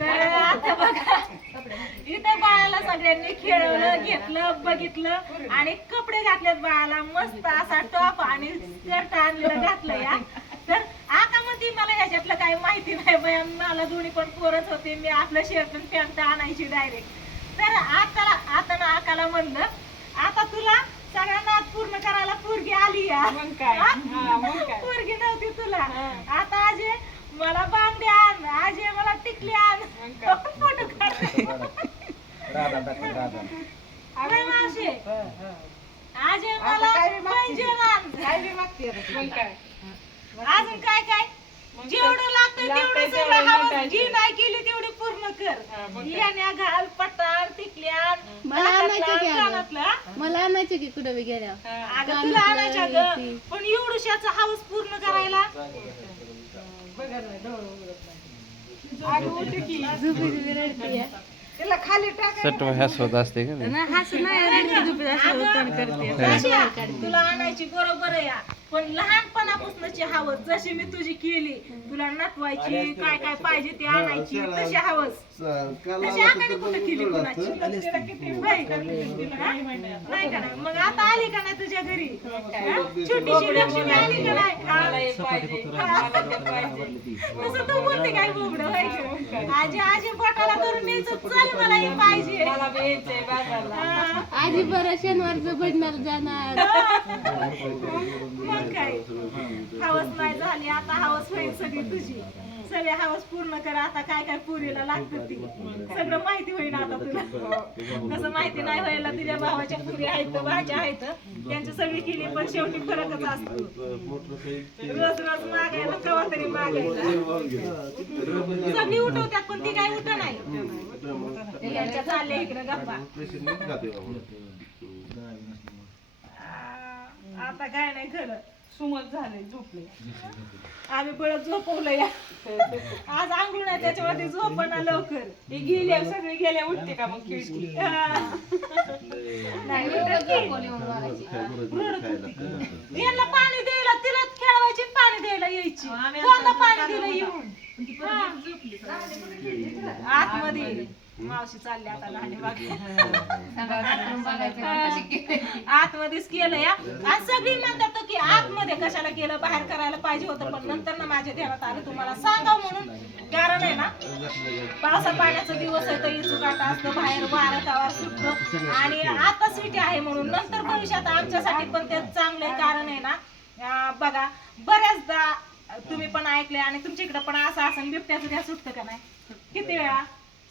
तर आता बघा इथं बाळाला सगळ्यांनी खेळवलं घेतलं बघितलं आणि कपडे घातलेत बाळाला मस्त असा टॉप आणि स्कर्ट आणलेलं घातलं या. तर आकामध्ये मला याच्यातलं काही माहिती नाही बाया, मला दोन्ही पण पोरच होते, मी आपलं शर्ट आणि पॅन्ट आणायची डायरेक्ट. तर आता ना आकाला म्हणलं आता तुला सगळ्यांना पूर्ण करायला पोरगी आली या. पोरगी नव्हती तुला, आता आजे मला बांगडी आण, आजे मला टिकली आण, फोटो काढते मावशी, आजे मला पैंजण आण, अजून काय काय जेवढं लागतं तेवढं सगळं हवं, जी नाही केली तेवढी पूर्ण कर. याने घाल पटार टिकल्या मला आणायचं की कुठं गेल्या अगं तुला आणायच्या ग, पण एवढ्याचा हवस पूर्ण करायला तिला खाली टाकायचं हसवत असते का तुला आणायची बरोबर आहे या, पण लहानपणापासूनची हवस जशी मी तुझी केली, तुला नटवायची काय काय पाहिजे ते आणायची तशी हवस तशी आकाने कुठं केली कुणाची नाही का नाही. मग आता आली का नाही तुझ्या घरी छोटीशी लक्ष्मी आली का नाही, तसं तू बोलते काय बोबड आजी आजी बोटाला करून न्यायचं, चल मला हे पाहिजे आधी बरं शनिवारचं भजनाला जाणार. मग काय हवस नाही झाली, आता हवस होईल सगळी तुझी, सगळे हवस पूर्ण कर. आता काय काय पुरीला लागतं ती सगळं माहिती होईल आता तुला. कसं माहिती नाही व्हायला, तुझ्या भावाच्या पुरी आहेत भाच्या आहेत त्यांची सगळी केली, पण शेवटी फरकच असतो. रोज रोज मागायला कवा तरी मागायला सगळी उठवतात पण ती काय उठ नाही, त्यांच्या चालल्या इकडे गप्पा. आता काय नाही खरं, सुमत झाले झोपले, आम्ही पळत झोपवलं या. आज आंघोळ नाही त्याच्यामध्ये झोपणा लवकर, हे गेल्या सगळे गेल्या उठते का मग खिडकी नाही यांना पाणी द्यायला, तिला खेळवायची पाणी द्यायला यायची, पाणी दिलं येऊन आतमध्ये. मावशी चालली आता लहान आतमध्येच केलं या. आज सगळी म्हणतात की आतमध्ये कशाला केलं, बाहेर करायला पाहिजे होतं, पण नंतर ना माझ्या ध्यानात आलं तुम्हाला सांगावं म्हणून. कारण आहे ना पावसा पाण्याचा दिवस आहे तर इचुकाटा असतं, बाहेर वारं तवा सुटतं, आणि आता सिटी आहे म्हणून नंतर भविष्यात आमच्यासाठी पण ते चांगले. कारण आहे ना बघा बऱ्याचदा तुम्ही पण ऐकले आणि तुमच्या इकडे पण असं असं बिबट्याचं द्या सुटतं का नाही, किती वेळा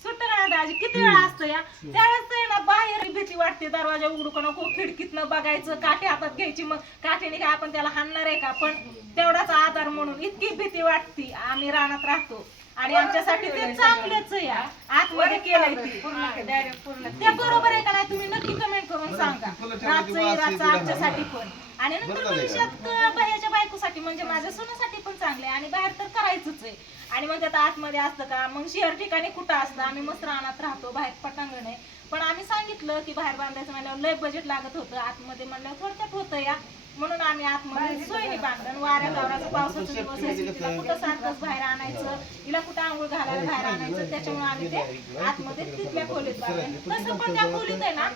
सुटतं का नाही दाजी, किती वेळा असतं या. त्यावेळेस आहे ना बाहेर भीती वाटते, दरवाजा उघडू का नको, खिडकीतनं बघायचं, काठी हातात घ्यायची, मग काठीने काय आपण त्याला हाणणार आहे का, पण तेवढाच आधार म्हणून इतकी भीती वाटते. आम्ही रानात राहतो आणि आमच्यासाठी ते चांगलंच या, आतमध्ये केलंय ते बरोबर आहे का नाही, तुम्ही नक्की कमेंट करून सांगा. रातचं आमच्यासाठी पण, आणि नंतर भविष्यात बाहेरच्या बायकोसाठी म्हणजे माझ्या सुनासाठी पण चांगले, आणि बाहेर तर करायचंच आहे. आणि मग त्यात आतमध्ये असतं का, मग शहर ठिकाणी कुठं असतं, आम्ही मस्त रानात राहतो, बाहेर पटांगण आहे, पण आम्ही सांगितलं की बाहेर बांधायचं म्हणल्यावर लय बजेट लागत होतं, आतमध्ये म्हणल्यावर थोडक्यात होतं या, म्हणून आम्ही आतमध्ये सोयीने बांधलं. वाऱ्या गावराचं पावसाचं दिवस आहे, तिला कुठं सारखंच बाहेर आणायचं, तिला कुठं आंघोळ घालायला बाहेर आणायचं, त्याच्यामुळे आम्ही ते आतमध्ये तिथल्या खोलीत बांधलं. तसं पण त्या खोलीत आहे ना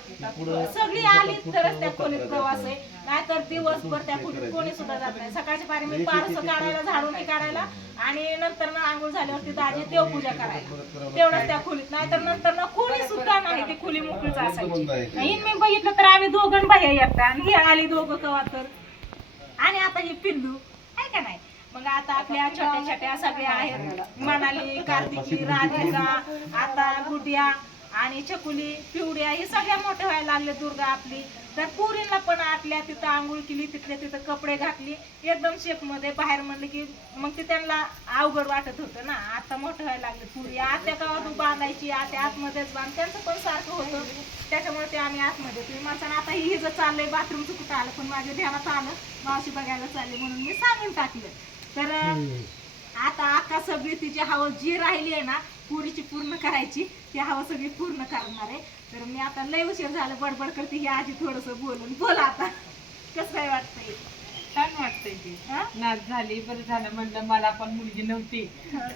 सगळी आली तरच त्या खोलीत प्रवास आहे, नाहीतर दिवसभर त्या खोलीत कोणी सुद्धा जात नाही. सकाळची पारी मी पारसं काढायला, झाडून काढायला, आणि नंतर ना आंघोळ झाल्यावरती दाजी देवपूजा करायला, तेवढंच त्या खोलीत, नाहीतर नंतर ना कोणी सुद्धा नाही, ती खोली मोकळीच असायची. मी बघितलं तर आम्ही दोघं बाहेर येतात, आणि ही आली दोघं कवा तर, आणि आता ही पिल्लू आहे का नाही. मग आता आपल्या छोट्या छोट्या सगळ्या आहेत, मनाली, कार्तिकी, राधिका, आता गुडिया आणि चकुली, पिवड्या, ही सगळ्या मोठ्या व्हायला लागले. दुर्गा आपली तर पुरीला पण आटल्या, तिथं आंघोळ केली, तिथल्या तिथं कपडे घातली एकदम शेप मध्ये. बाहेर म्हणलं की मग ते त्यांना अवघड वाटत होतं ना, आता मोठं व्हायला लागले. पुरी आत्या गावात बांधायची, आत्या आतमध्येच बांध, त्यांचं पण सारखं होतं, त्याच्यामुळे ते आम्ही आतमध्ये. तुम्ही माणसानं आता ही जर चाललंय बाथरूमचं कुठं आलं, पण माझ्या ध्यानात आलं मावशी बघायला चालले म्हणून मी सांगून टाकलं. तर आता आका सगळी तिची हवस जी राहिली आहे ना पुरीची पूर्ण करायची, ती हवस सगळी पूर्ण करणार आहे. तर मी आता लय उशीर झालं बडबड करते, ही आजी थोडस बोलून बोला आता कसं काय वाटतंय. वाटतंय ती हा? नाच झाली बरं झालं म्हणलं मला पण मुलगी नव्हती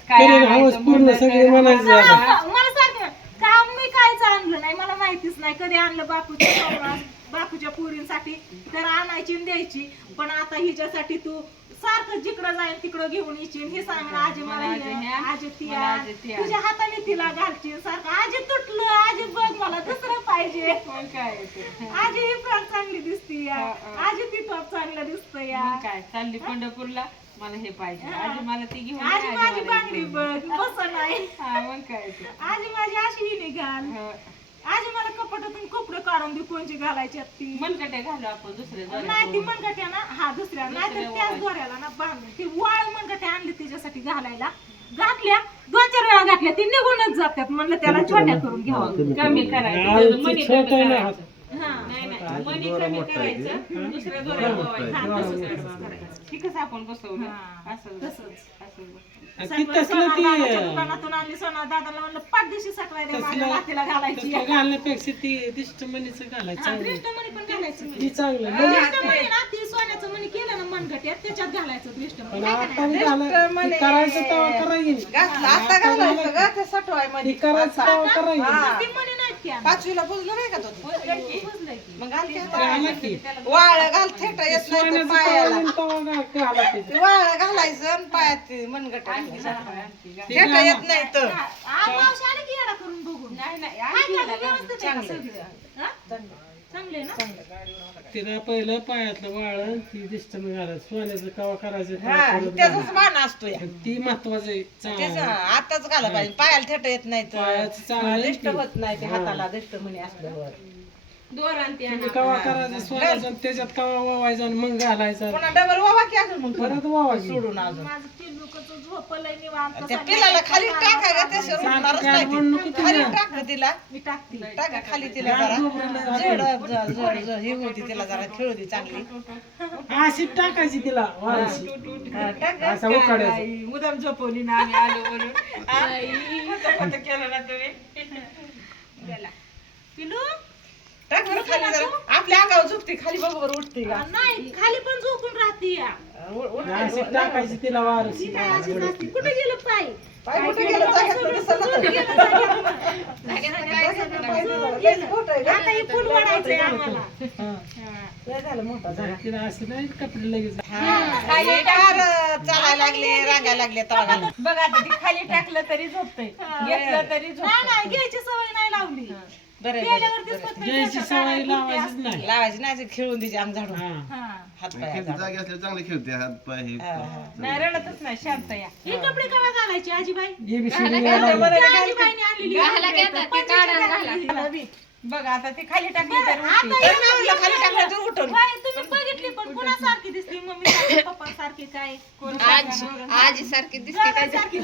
करेन हवस पूर्ण सगळे म्हणायचं आता. मला सांग ना, काम मी कायच आणलं नाही, मला माहितीच नाही कधी आणलं बापूच्या सोहळा, बापूच्या पुरींसाठी तर आणायची आणि द्यायची. पण आता हिच्यासाठी तू सारखं जिकडं जाईल तिकडं घेऊन येशील. हे सांग ना, आजी मला आजी ती तुझ्या हाताने तिला घालशील सारखं. आजी तुटलं, आजी बघ मला दुसरं पाहिजे. मग काय ते. आजी ही फ्रॉक चांगली दिसती या, आजी ती टॉप चांगलं दिसतं या. मग काय चालली पंढरपूरला मला हे पाहिजे आजी मला ती घेऊन आजी ये, माझी मला हे बांगडी घेऊन बघ बस नाही. ये. हा मग काय ते. आजी माझी अशी ही निघाल. हो. आजी मला कपड्यातून कपडे काढून दे, कोणची घालायची आहेत ती. मनगटे घालू आपण दुसरे नाही ती मनगट्या ना, हा दुसऱ्या नाही तर त्याच दोऱ्याला ना बांधून ती वाळ मनगट्या आणली तिच्यासाठी घालायला. घातल्या 2-4 वेळा घातल्या, ती निघूनच जातात. म्हणलं त्याला छोट्या करून घ्यावं. कमी करायचं आळूचं मनी छोटं कमी आहे ना करायचं. नाही नाही मनी कमी करायचं दुसऱ्या दोऱ्याला बसवायचं. हा, तसंच करायचं. ठीकच आपण बसवलं हा, असं तसंच. असं ती सगळं तसलं सोनार ती दादाच्या दुकानातून आणली. सोनार दादाला म्हणलं 5 दिवशी सटवाय दे, माझ्या नातीला घालायची. तसलं घालण्यापेक्षा ती दिष्टमणीचं घालायचं हा, चांगलं. दृष्टमणी पण घालायची. ती चांगलं दृष्टमणी ना, ती सोन्याचं मणी केलं ना मनगट्यात, त्याच्यात घालायचं दृष्टमणी. पण आता घालायचं करायचं तेव्हा करायचं आता घालायचं ग ते सटवाय ती मध्ये करायचं तेव्हा करायचं ती मणी नाहीत की आणत. 5वीला पुजलं नाही का तो पुजलंय की. मग घाल की आता. घाला की वाळ घाल थेट येत नाही तर सोन्याचं पायाला तेव्हा घाला ते. ते वाळ घालायचं आणि पायात ते मनगट ती थेट घाला. येत नाही तर आज मावशी आली की येडा करून बघून. नाही नाही काय झालं? व्यवस्थित आहे का सगळं? हा? चांगले ना. तिला पहिलं पायातलं वाळ ती दिष्टमणी घालायचं. सोन्याचं कवा करायचं तेव्हा हा करत त्याचाच घालायचं. मान असतो या ती महत्वाचं आहे तेच चांगलं. आताच घाला पाहिजे पायाला थेट येत नाही पायाचं तर चांगलं आहे दिष्ट की. होत नाही ते हाताला दिष्ट म्हणे असल्यावर दोर आणते तुम्ही कवा करायचं सोन्याचं आणि त्याच्यात कवा वावायचं आणि मग घालायचं पुन्हा डबल वावा की अजून मग परत वावायचं. सोडून अजून माझं पिल्लूकचं झोपलंय निवांत. त्या पिलाला खाली टाका ग त्याच्यावर उठणारच नाही ती. खाली टाक तिला मी टाकते. टाका खाली तिला जरा जड हे होती तिला जरा खेळू दे चांगली अशी टाकायची तिला वाळशी. टाक असं उकाडायचं. मुदाम झोपवली ना आम्ही आलो म्हणून खोटं केलं ना तुम्ही पिलू टाक बरं खाली जरा आपल्या अंगावर झोपते खाली बघ बरं उठते का नाही, खाली पण झोपून राहते या. अशी टाकायची तिला वाळशी. ती काय अशी जाते. कुठे गेलं पाय? पाय कुठे गेलं जाग्यात दिसत आता हे फुल वाढायचंय आम्हाला. झालं मोठा झाला तिला अशी नाही कपडे लगेच. खाली टार चालायला लागले रांगायला लागले तेव्हा बघ आता ती खाली टाकलं तरी झोपतंय घेतलं तरी नाही झोपतंय नाही, घ्यायची सवय नाही लावली. बरं गेल्यावरतीच फक्त घ्यायची सवय लावायचीच नाही. लावायची नाही खेळून द्यायची अंग झाडून हा. हा. हात पाय जागे असले चांगले खेळते हात पाय हे नाही रडतच नाही शांत या ही कपडे केव्हा घालायची आजीबाई? ABCD त्या घालायची. आजीबाईने आणलेली कपडे. बघ आता ती खाली टाकली तरी आता उठते. हे नावला खाली टाकलं तर उठून बाई, तुम्ही बघितली पण कुणासारखी दिसली? मम्मी सारखी, पप्पा सारखी काय? आजी सारखी दिसते काय सारखी.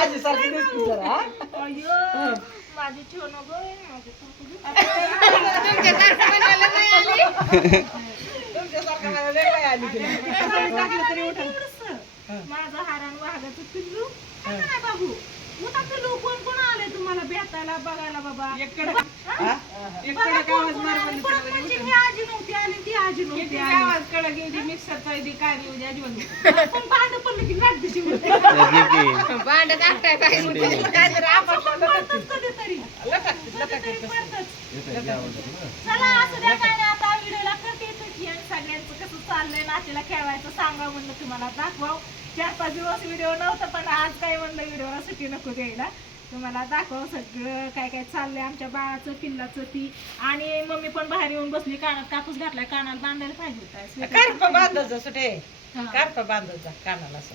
आजी सारखी दिसते जरा हा? अय्यो, माझी ठेवणं गं, माझी तुमच्यासारखं मला लय बाई आली तिला. माझं हारान वाघाचं पिल्लू काय नाही बाबू. उठा पिल्लू, कोण कोण आलंय तुम्हाला भेटायला बघायला बाबा? हा? इकडं गावात मारवली परत म्हणजे ही आजी नव्हती आली, ती आजी नव्हती किती आली. गावात कडक येऊ दे मिक्सरचा येऊ दे काय येऊ दे अजिबात पण भांडं पडलं की लाट दिशी उडते. भांडत आपटाय पाहिजे काहीतरी आपण पडतंच कधीतरी. कधीतरी पडतंच. चला असू द्या, काय नाही, आता व्हिडिओला करते येते आणि सगळ्यांचं कसं चाललंय नातीला खेळवायचं सांगा म्हणलं तुम्हाला दाखवाव. 4-5 दिवस व्हिडिओ नव्हता पण आज काय म्हणलं व्हिडिओला सुट्टी नको द्यायला, तुम्हाला दाखव सगळं काय काय चाललंय आमच्या बाळाचं पिल्लाचं ती. आणि मम्मी पण बाहेर येऊन बसली, कानात कापूस घातलाय, कानाला बांधायला पाहिजे होता. कार्प बांधायचं सुटे कार्प बांधायचा कानाला असं